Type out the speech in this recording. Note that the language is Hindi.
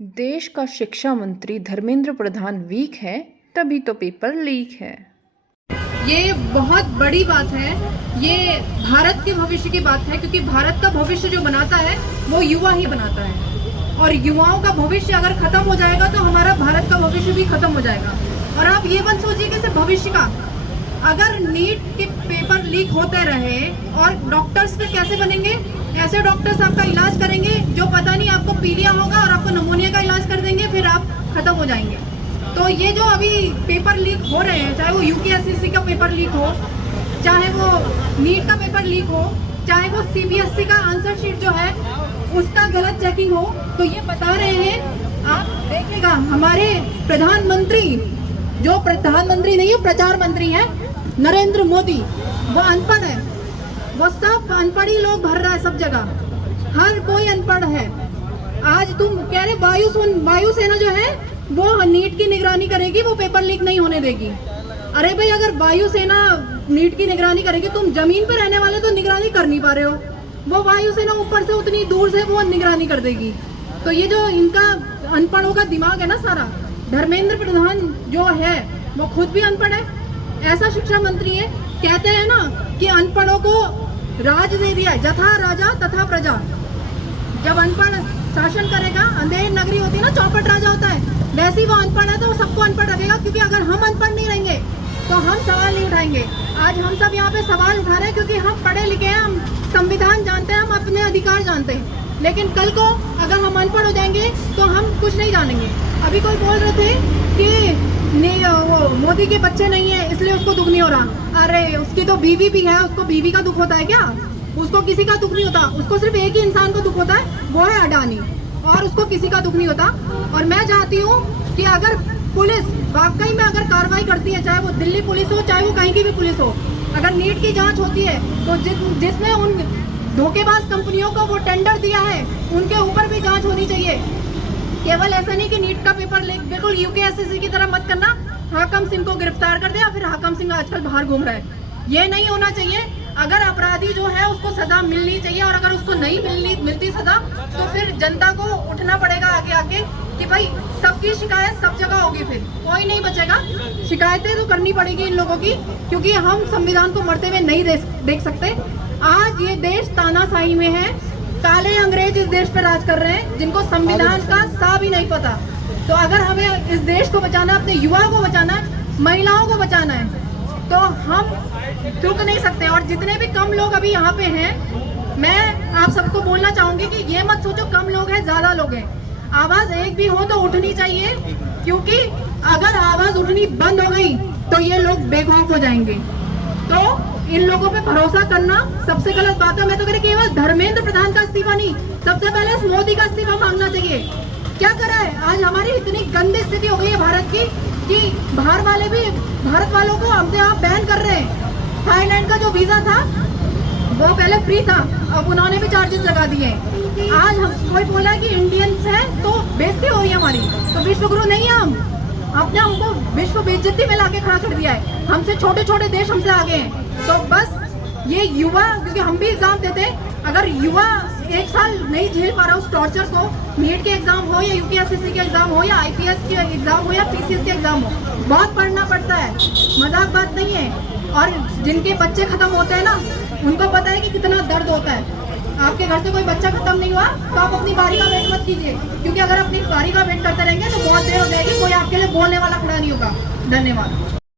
देश का शिक्षा मंत्री धर्मेंद्र प्रधान वीक है, तभी तो पेपर लीक है। ये बहुत बड़ी बात है। ये भारत के भविष्य की बात है, क्योंकि भारत का भविष्य जो बनाता है वो युवा ही बनाता है, और युवाओं का भविष्य अगर खत्म हो जाएगा तो हमारा भारत का भविष्य भी खत्म हो जाएगा। और आप ये मत सोचिए कि सिर्फ भविष्य का, अगर नीट के पेपर लीक होते रहे और डॉक्टर्स फिर कैसे बनेंगे? ऐसे डॉक्टर्स आपका इलाज करेंगे जो पता नहीं आपको पीलिया होगा और आपको निमोनिया का इलाज कर देंगे, फिर आप खत्म हो जाएंगे। तो ये जो अभी पेपर लीक हो रहे हैं, चाहे वो यूपीएससी का पेपर लीक हो, चाहे वो नीट का पेपर लीक हो, चाहे वो सीबीएसई का आंसर शीट जो है उसका गलत चेकिंग हो, तो ये बता रहे हैं। आप देखिएगा, हमारे प्रधानमंत्री, जो प्रधानमंत्री नहीं है प्रचार मंत्री है, नरेंद्र मोदी, वो अनपढ़ है। वो सब अनपढ़ी लोग भर रहा है सब जगह, हर कोई अनपढ़ है। आज तुम कह रहे वायुसेना जो है वो नीट की निगरानी करेगी, वो पेपर लीक नहीं होने देगी। अरे भाई, अगर वायुसेना नीट की निगरानी करेगी, तुम जमीन पे रहने वाले तो निगरानी कर नहीं पा रहे हो, वो वायुसेना ऊपर से उतनी दूर से वो निगरानी कर देगी। तो ये जो इनका अनपढ़ों का दिमाग है ना सारा, धर्मेंद्र प्रधान जो है वो खुद भी अनपढ़ है, ऐसा शिक्षा मंत्री है। कहते हैं ना कि अनपढ़ों को राज दे दिया, यथा राजा तथा प्रजा। जब अनपढ़ शासन करेगा, अंधेर नगरी होती है ना, चौपट राजा होता है, वैसे ही वो अनपढ़ है तो सबको अनपढ़ रखेगा। क्योंकि अगर हम अनपढ़ नहीं रहेंगे तो हम सवाल नहीं उठाएंगे। आज हम सब यहाँ पे सवाल उठा रहे हैं क्योंकि हम पढ़े लिखे हैं, हम संविधान जानते हैं, हम अपने अधिकार जानते हैं। लेकिन कल को अगर हम अनपढ़ हो जाएंगे तो हम कुछ नहीं जानेंगे। अभी कोई बोल रहे थे कि वो मोदी के बच्चे नहीं है इसलिए उसको दुख नहीं हो रहा। अरे उसकी तो बीवी भी है, उसको बीवी का दुख होता है क्या? उसको किसी का दुख नहीं होता, उसको सिर्फ एक ही इंसान को दुख होता है, वो है अडानी, और उसको किसी का दुख नहीं होता। और मैं चाहती हूँ कि अगर पुलिस वाकई में अगर कार्रवाई करती है, चाहे वो दिल्ली पुलिस हो, चाहे वो कहीं की भी पुलिस हो, अगर नीट की जांच होती है तो जिसने उन धोखेबाज कंपनियों को वो टेंडर दिया है उनके ऊपर भी जांच होनी चाहिए। केवल ऐसा नहीं कि नीट का पेपर लीक, बिल्कुल यूपीएससी की तरह मत करना, हाकम सिंह को गिरफ्तार कर दिया, फिर हाकम सिंह आजकल बाहर घूम रहा है। ये नहीं होना चाहिए। अगर अपराधी जो है उसको सजा मिलनी चाहिए, और अगर उसको नहीं मिलती सजा तो फिर जनता को उठना पड़ेगा आगे आके कि भाई सबकी शिकायत सब जगह होगी, फिर कोई नहीं बचेगा। शिकायतें तो करनी पड़ेगी इन लोगों की, क्योंकि हम संविधान को मरते हुए नहीं देख सकते। आज ये देश तानाशाही में है, काले अंग्रेज इस देश पर राज कर रहे हैं जिनको संविधान का सा भी नहीं पता। तो अगर हमें इस देश को बचाना, अपने युवाओं को बचाना है, महिलाओं को बचाना है, तो हम रुक नहीं सकते। और जितने भी कम लोग अभी यहाँ पे हैं, मैं आप सबको बोलना चाहूंगी कि ये मत सोचो कम लोग हैं ज्यादा लोग हैं, आवाज एक भी हो तो उठनी चाहिए। क्योंकि अगर आवाज उठनी बंद हो गई तो ये लोग बेखौफ हो जाएंगे। तो इन लोगों पे भरोसा करना सबसे गलत बात है। मैं तो कह रही केवल धर्मेंद्र प्रधान का इस्तीफा नहीं, सबसे पहले इस मोदी का इस्तीफा मांगना चाहिए। क्या करा है? आज हमारी इतनी गंदी स्थिति हो गई है भारत की कि बाहर वाले भी भारत वालों को अपने आप बैन कर रहे हैं। थाईलैंड का जो वीजा था वो पहले फ्री था, अब उन्होंने भी चार्जेस लगा दिए। आज हम कोई बोला कि इंडियंस है तो बेइज्जती हो रही है हमारी, तो विश्व गुरु नहीं है हम, अपने हमको विश्व बेइज्जती में लाके खड़ा कर दिया है। हमसे छोटे छोटे देश हमसे आगे हैं। तो बस ये युवा, क्योंकि हम भी एग्जाम देते हैं, अगर युवा एक साल नहीं झेल पा रहा उस टॉर्चर को, नीट के एग्जाम हो या यूपीएससी के एग्जाम हो या आईपीएस के एग्जाम हो या पीसीएस के एग्जाम हो, बहुत पढ़ना पड़ता है, मजाक बात नहीं है। और जिनके बच्चे खत्म होते हैं ना, उनको पता है कि कितना दर्द होता है। आपके घर से कोई बच्चा खत्म नहीं हुआ तो आप अपनी बारी का वेट मत कीजिए, क्योंकि अगर अपनी बारी का वेट करते रहेंगे तो बहुत देर हो जाएगी, कोई आपके लिए बोलने वाला खड़ा नहीं होगा। धन्यवाद।